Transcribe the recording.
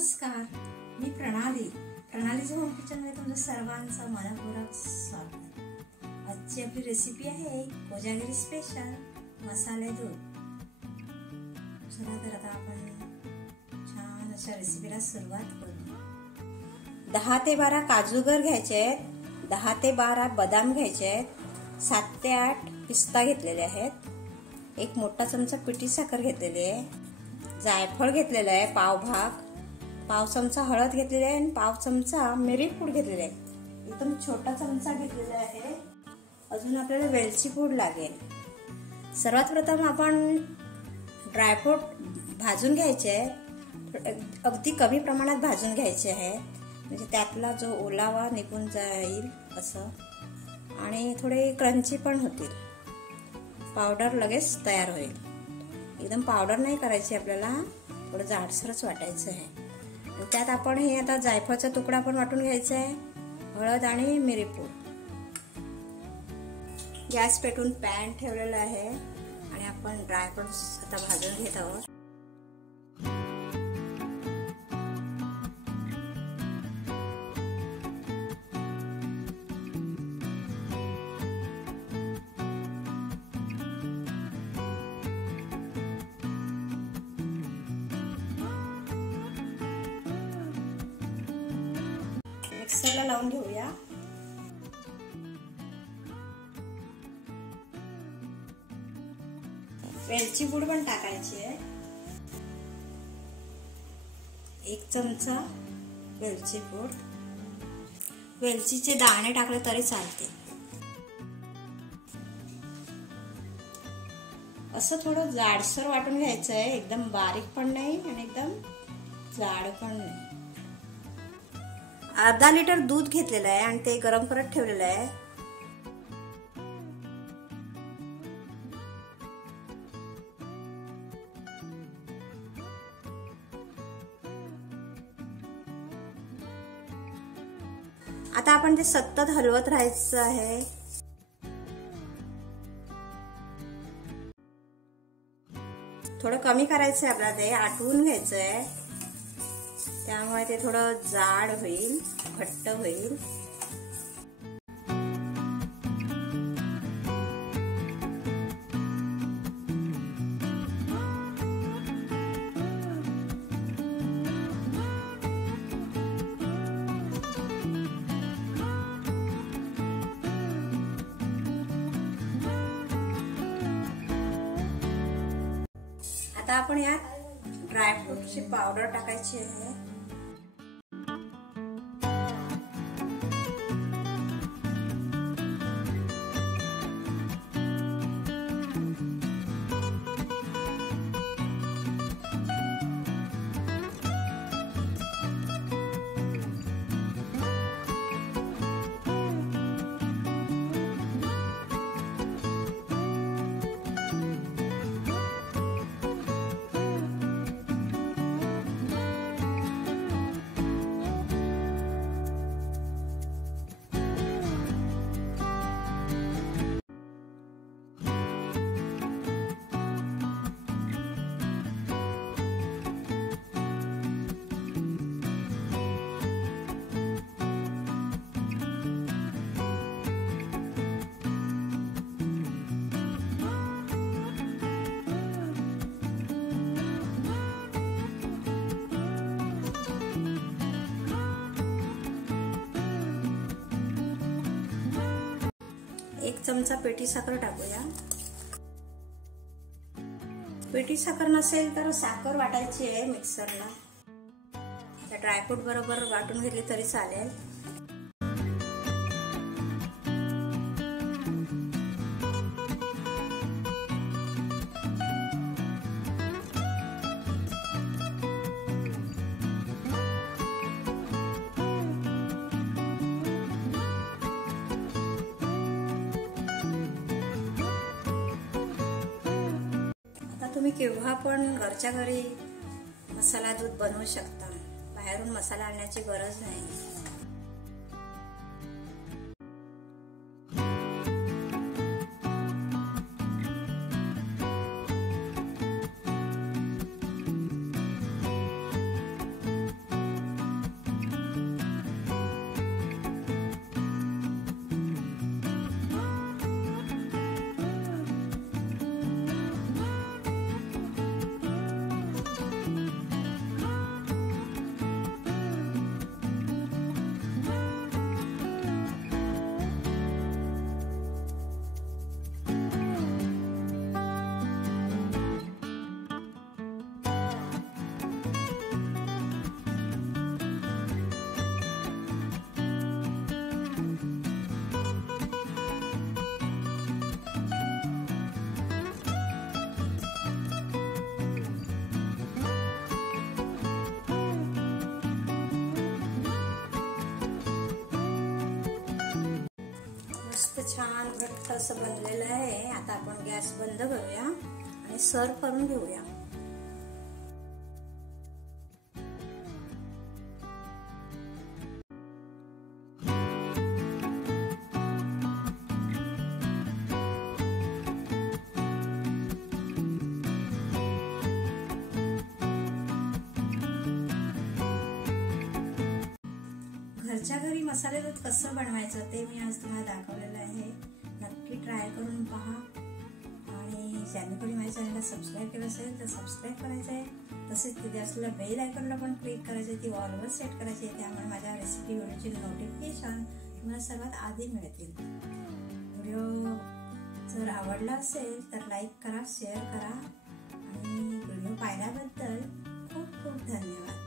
नमस्कार, मी प्रणालीच्या होम किचनमध्ये तुमचं सर्वांचं मनपूर्वक स्वागत। आजची आपली रेसिपी आहे कोजागिरी स्पेशल मसाले दूध। चला तर आता आपण छान अशा रेसिपीला सुरुवात करू। 10 ते 12 काजूगर घ्यायचे आहेत, 10 ते 12 बदाम घ्यायचे आहेत, 7 ते 8 पिस्ता घेतलेले आहेत, एक मोठा चमचा पिठी साखर घेतलेली आहे, जायफळ घेतलेलं आहे पाव चमचा हळद घेतलेली आहे आणि पाव चमचा मिरी पूड घेतलेली आहे, एकदम छोटा चमचा घेतलेला आहे। अजून आपल्याला वेलची पूड लागेल। सर्वात प्रथम आपण ड्रायफ्रूट भाजून घ्यायचे आहे, अगदी कमी प्रमाणात भाजून घ्यायचे आहे, म्हणजे त्यातला जो ओलावा निघून जाईल असं, आणि थोडे क्रंची पण होतील। पावडर लगेच तयार होईल। एकदम पावडर नाही करायची आपल्याला, थोडं जाडसरच वाटायचं आहे। त्यात आपण हे आता जायफळचा तुकडा पण वाटून घ्यायचा आहे, हळद आणि मिरीपूड। गॅस पेटून पॅन ठेवलेला आहे आणि आपण ड्रायफ्रुट्स आता भाजून घेत आहोत। मिक्सरला लावून घेऊया। वेलची पूड पण टाकायची आहे, 1 चमचा वेलची पूड। वेलचीचे दाणे टाकले तरी चालते। असं थोडं जाडसर वाटून घ्यायचं आहे, एकदम बारीक पण नाही आणि एकदम जाड पण नाही। अर्धा लिटर दूध घेतलेलं आहे आणि ते गरम करत ठेवलेलं आहे। आता आपण ते सतत हलवत राहायचं आहे। थोडं कमी करायचं आहे आपल्याला, ते आटवून घ्यायचं आहे, त्यामुळे ते थोडं जाड होईल, घट्ट होईल। आता आपण यात ड्रायफ्रूटची पावडर टाकायची आहे। एक चमचा पेठी साखर टाकूया। पेठी साखर नसेल तर साखर वाटायची आहे मिक्सरला, त्या ड्रायफ्रूट बरोबर वाटून घेतली तरी चालेल। तुम्ही केव्हा पण घरच्या घरी मसाला दूध बनवू शकता, बाहेरून मसाला आणण्याची गरज नाही। छान घट्ट असं बनलेलं आहे. आता आपण गॅस बंद करूया आणि सर्व करून घेऊया. घरच्या घरी मसाले दूध कसं बनवायचं ते मी आज तुम्हाला दाखवलेलं आहे. नक्की ट्राय करून पहा आणि ज्यांनी कोणी माझ्या चॅनलला सबस्क्राईब केलं असेल तर सबस्क्राईब करायचं आहे. तसेच तिथे असलेल्या बेल आयकॉनला पण क्लिक करायचं आहे, ती ऑलवर सेट करायची आहे. त्यामुळे माझ्या रेसिपी व्हिडिओची नोटिफिकेशन तुम्हाला सर्वात आधी मिळतील. व्हिडिओ जर आवडला असेल तर लाईक करा, शेअर करा आणि व्हिडिओ पाहिल्याबद्दल खूप खूप धन्यवाद.